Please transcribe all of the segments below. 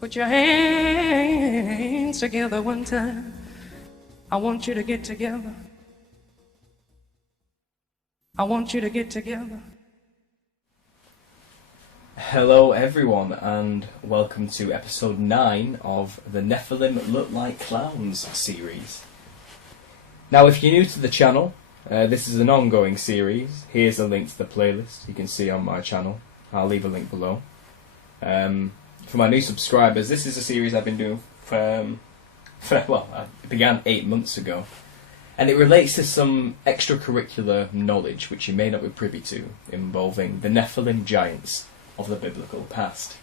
Put your hands together one time. I want you to get together. I want you to get together. Hello everyone and welcome to episode 9 of the NEPHILIM Look Like Clowns series. Now if you're new to the channel, this is an ongoing series. Here's a link to the playlist you can see on my channel. I'll leave a link below. For my new subscribers, this is a series I've been doing it began 8 months ago. And it relates to some extracurricular knowledge which you may not be privy to, involving the Nephilim giants of the biblical past.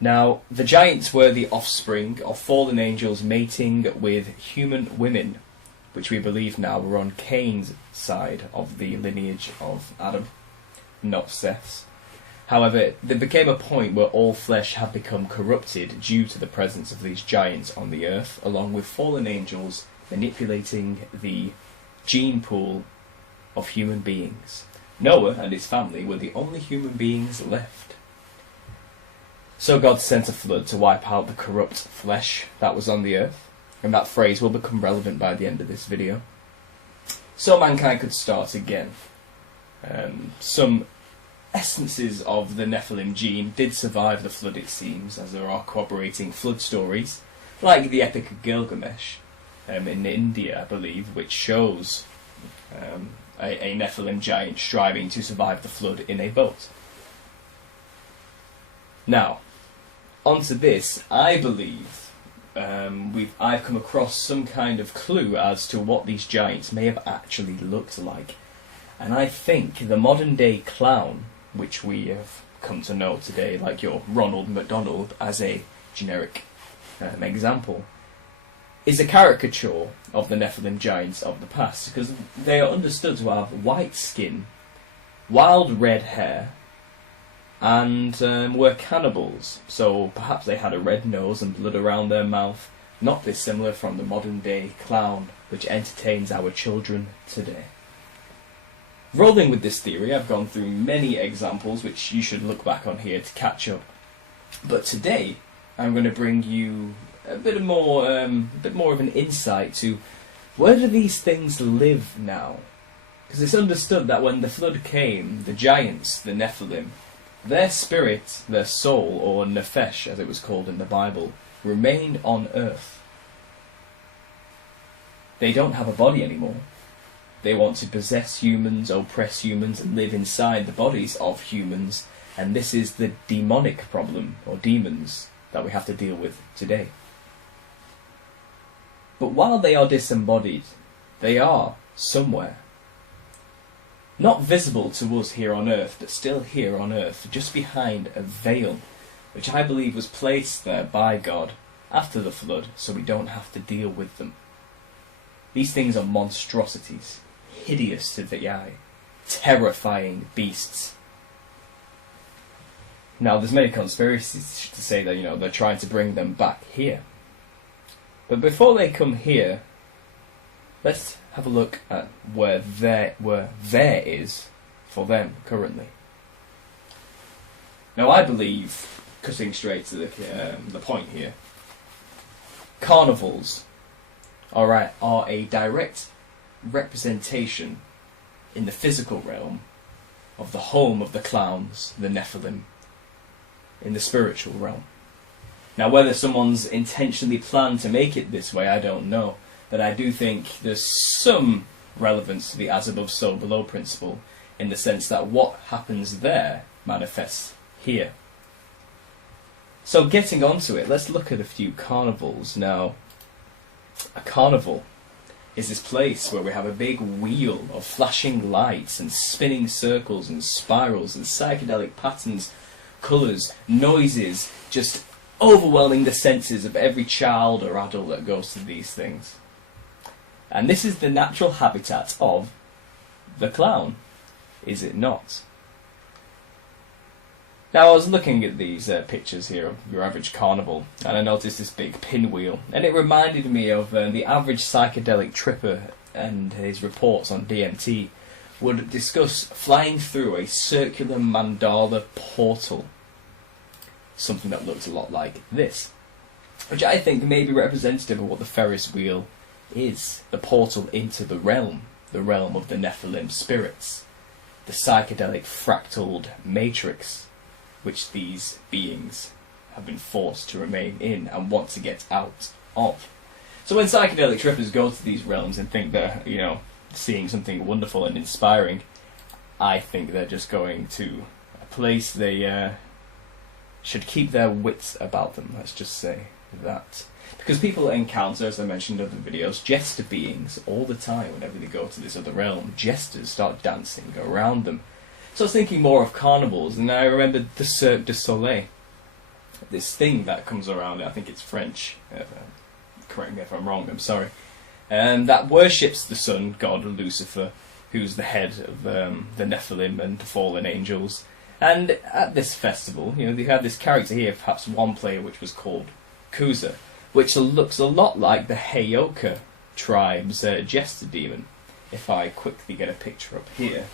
Now, the giants were the offspring of fallen angels mating with human women, which we believe now were on Cain's side of the lineage of Adam, not Seth's. However, there became a point where all flesh had become corrupted due to the presence of these giants on the earth, along with fallen angels manipulating the gene pool of human beings. Noah and his family were the only human beings left. So God sent a flood to wipe out the corrupt flesh that was on the earth, and that phrase will become relevant by the end of this video. So mankind could start again. Some essences of the Nephilim gene did survive the flood, it seems, as there are corroborating flood stories, like the Epic of Gilgamesh in India, I believe, which shows a Nephilim giant striving to survive the flood in a boat. Now, onto this, I believe I've come across some kind of clue as to what these giants may have actually looked like. And I think the modern day clown, which we have come to know today, like your Ronald McDonald as a generic example, is a caricature of the Nephilim giants of the past, because they are understood to have white skin, wild red hair, and were cannibals, so perhaps they had a red nose and blood around their mouth, not dissimilar from the modern day clown which entertains our children today. Rolling with this theory, I've gone through many examples which you should look back on here to catch up. But today, I'm going to bring you a bit more of an insight to where do these things live now? Because it's understood that when the flood came, the giants, the Nephilim, their spirit, their soul, or nephesh as it was called in the Bible, remained on earth. They don't have a body anymore. They want to possess humans, oppress humans, and live inside the bodies of humans, and this is the demonic problem, or demons, that we have to deal with today. But while they are disembodied, they are somewhere. Not visible to us here on earth, but still here on earth, just behind a veil, which I believe was placed there by God after the flood, so we don't have to deal with them. These things are monstrosities, hideous to the eye, terrifying beasts. Now, there's many conspiracies to say that, they're trying to bring them back here. But before they come here, let's have a look at where there is for them currently. Now, I believe, cutting straight to the point here, carnivals are a direct representation in the physical realm of the home of the clowns, the Nephilim, in the spiritual realm. Now, whether someone's intentionally planned to make it this way, I don't know, but I do think there's some relevance to the as above, so below principle, in the sense that what happens there manifests here. So getting onto it, let's look at a few carnivals. Now, a carnival is this place where we have a big wheel of flashing lights and spinning circles and spirals and psychedelic patterns, colours, noises, just overwhelming the senses of every child or adult that goes to these things. And this is the natural habitat of the clown, is it not? Now, I was looking at these pictures here of your average carnival, and I noticed this big pinwheel, and it reminded me of the average psychedelic tripper and his reports on DMT would discuss flying through a circular mandala portal. something that looks a lot like this, which I think may be representative of what the Ferris wheel is, the portal into the realm of the Nephilim spirits, the psychedelic fractaled matrix which these beings have been forced to remain in and want to get out of. So when psychedelic trippers go to these realms and think they're, seeing something wonderful and inspiring, I think they're just going to a place they should keep their wits about them, let's just say that. Because people encounter, as I mentioned in other videos, jester beings all the time whenever they go to this other realm. Jesters start dancing around them. So I was thinking more of carnivals, and I remembered the Cirque du Soleil. This thing that comes around, I think it's French, correct me if I'm wrong, I'm sorry, that worships the sun god Lucifer, who's the head of the Nephilim and the fallen angels. And at this festival, they had this character here, perhaps one player, which was called Kuza, which looks a lot like the Heyoka tribe's jester demon. If I quickly get a picture up here,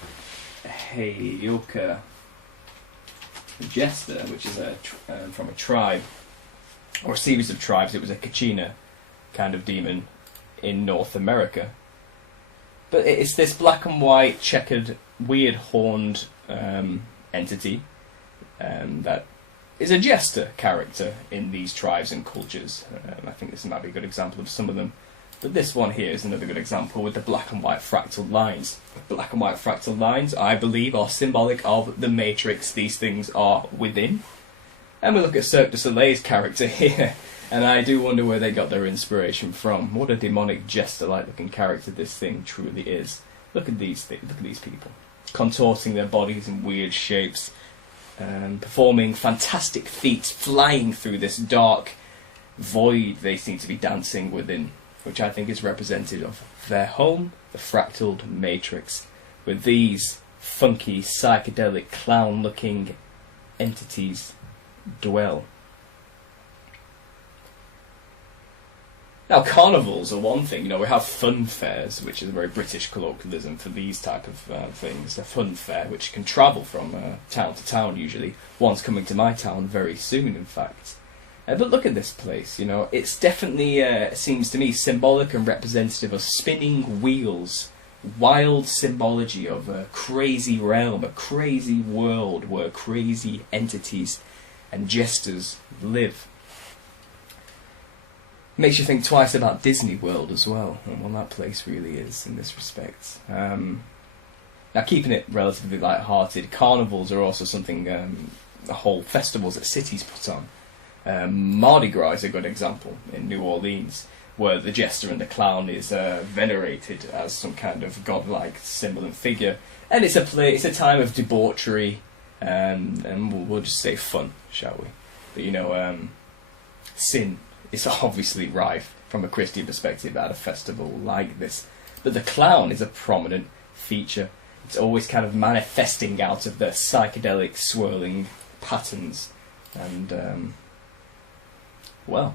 a Heyoka jester, which is from a tribe, or a series of tribes. It was a Kachina kind of demon in North America. But it's this black and white, checkered, weird horned entity that is a jester character in these tribes and cultures. I think this might be a good example of some of them. But this one here is another good example with the black and white fractal lines. The black and white fractal lines, I believe, are symbolic of the matrix these things are within. And we look at Cirque du Soleil's character here, and I do wonder where they got their inspiration from. What a demonic jester-like looking character this thing truly is. Look at these things, look at these people, contorting their bodies in weird shapes, performing fantastic feats, flying through this dark void they seem to be dancing within, which I think is representative of their home, the fractaled matrix, where these funky, psychedelic, clown-looking entities dwell. Now, carnivals are one thing. We have fun fairs, which is a very British colloquialism for these type of things. A fun fair, which can travel from town to town, usually. One's coming to my town very soon, in fact. But look at this place, it's definitely, seems to me, symbolic and representative of spinning wheels, wild symbology of a crazy realm, a crazy world where crazy entities and jesters live. Makes you think twice about Disney World as well, and what that place really is in this respect. Now, keeping it relatively light-hearted, carnivals are also something, the whole festivals that cities put on. Mardi Gras is a good example in New Orleans, where the jester and the clown is venerated as some kind of godlike symbol and figure, and it's a time of debauchery, and we'll just say fun, shall we? But sin is obviously rife from a Christian perspective at a festival like this. But the clown is a prominent feature. It's always kind of manifesting out of the psychedelic swirling patterns, and well,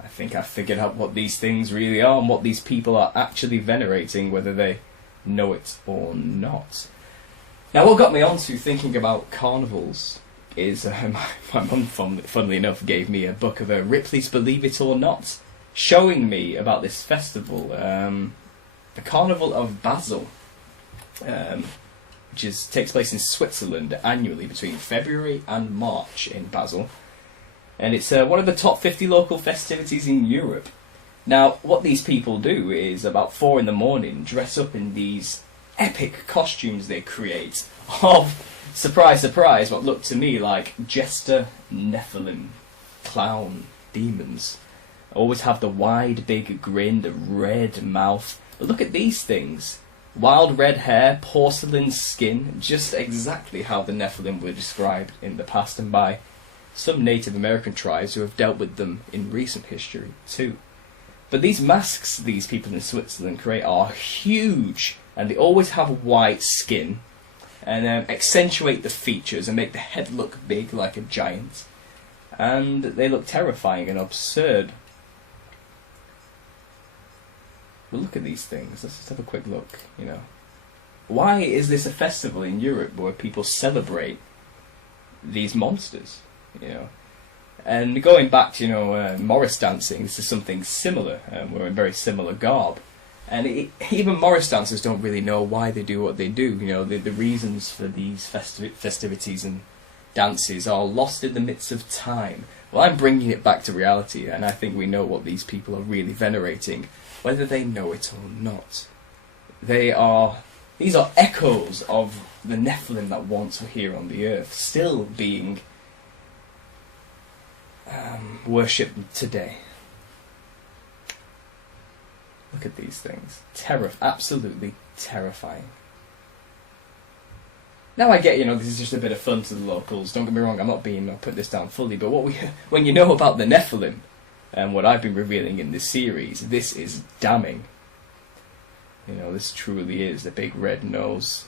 I think I figured out what these things really are and what these people are actually venerating, whether they know it or not. Now, what got me onto thinking about carnivals is my mum, funnily enough, gave me a book of Ripley's Believe It or Not, showing me about this festival, the Carnival of Basel, which takes place in Switzerland annually between February and March in Basel. And it's one of the top 50 local festivities in Europe. Now, what these people do is, about 4 in the morning, dress up in these epic costumes they create of, surprise, surprise, what look to me like jester, Nephilim, clown, demons. Always have the wide, big grin, the red mouth. But look at these things. Wild red hair, porcelain skin, just exactly how the Nephilim were described in the past and by some Native American tribes who have dealt with them in recent history too. But these masks these people in Switzerland create are huge, and they always have white skin, and accentuate the features and make the head look big like a giant. And they look terrifying and absurd. But look at these things. Let's just have a quick look, Why is this a festival in Europe where people celebrate these monsters? And going back to, Morris dancing, this is something similar. We're in very similar garb. And even Morris dancers don't really know why they do what they do. The reasons for these festivities and dances are lost in the midst of time. Well, I'm bringing it back to reality, and I think we know what these people are really venerating, whether they know it or not. These are echoes of the Nephilim that once were here on the earth, still being worshipped today. Look at these things. Absolutely terrifying. Now I get, this is just a bit of fun to the locals. Don't get me wrong, I'll put this down fully, but when you know about the Nephilim, and what I've been revealing in this series, this is damning. This truly is the big red nose,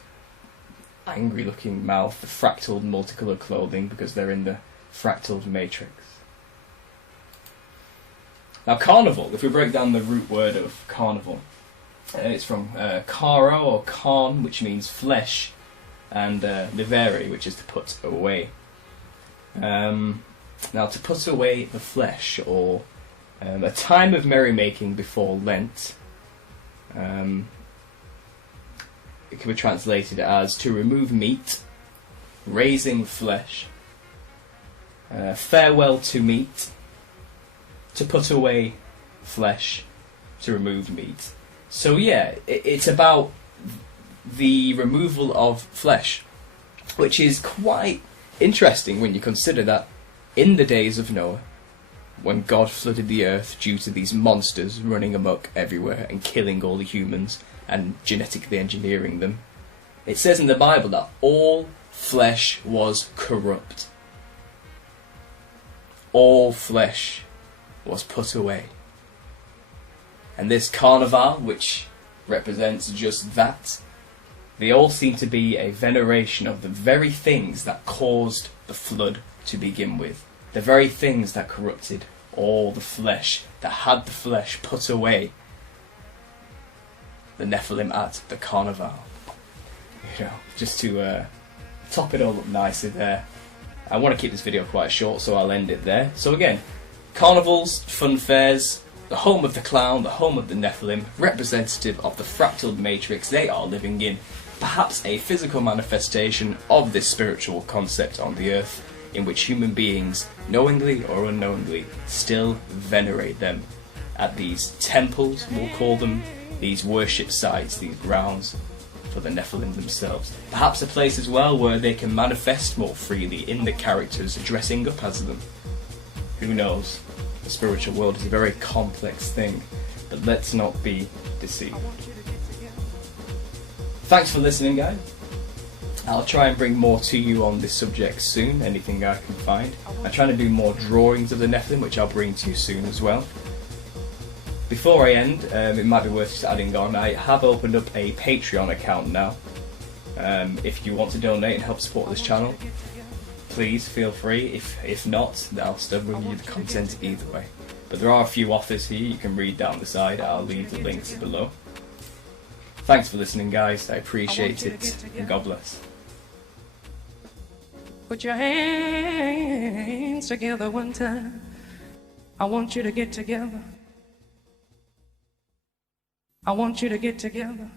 angry looking mouth, the fractal multicoloured clothing, because they're in the fractal matrix. Now, carnival, if we break down the root word of carnival, it's from caro or carn, which means flesh, and levere, which is to put away. Now, to put away the flesh, or a time of merrymaking before Lent, it can be translated as to remove meat, raising flesh, farewell to meat, to put away flesh, to remove meat. So yeah, it's about the removal of flesh, which is quite interesting when you consider that in the days of Noah, when God flooded the earth due to these monsters running amok everywhere and killing all the humans and genetically engineering them, it says in the Bible that all flesh was corrupt. All flesh was put away. And this carnival, which represents just that, they all seem to be a veneration of the very things that caused the flood to begin with. The very things that corrupted all the flesh, that had the flesh put away. The Nephilim at the carnival. Just to top it all up nicely there. I want to keep this video quite short, so I'll end it there. So again, carnivals, fun fairs, the home of the clown, the home of the Nephilim, representative of the fractal matrix they are living in, perhaps a physical manifestation of this spiritual concept on the earth, in which human beings, knowingly or unknowingly, still venerate them at these temples, we'll call them, these worship sites, these grounds for the Nephilim themselves. Perhaps a place as well where they can manifest more freely in the characters dressing up as them. Who knows? The spiritual world is a very complex thing, but let's not be deceived. Thanks for listening, guys. I'll try and bring more to you on this subject soon, anything I can find. I'm trying to do more drawings of the Nephilim, which I'll bring to you soon as well. Before I end, it might be worth just adding on, I have opened up a Patreon account now. If you want to donate and help support this channel, please feel free. If not, I'll still bring you the content either way. But there are a few offers here you can read down the side. I'll leave the links below. Thanks for listening, guys. I appreciate it, and God bless. Put your hands together one time. I want you to get together. I want you to get together.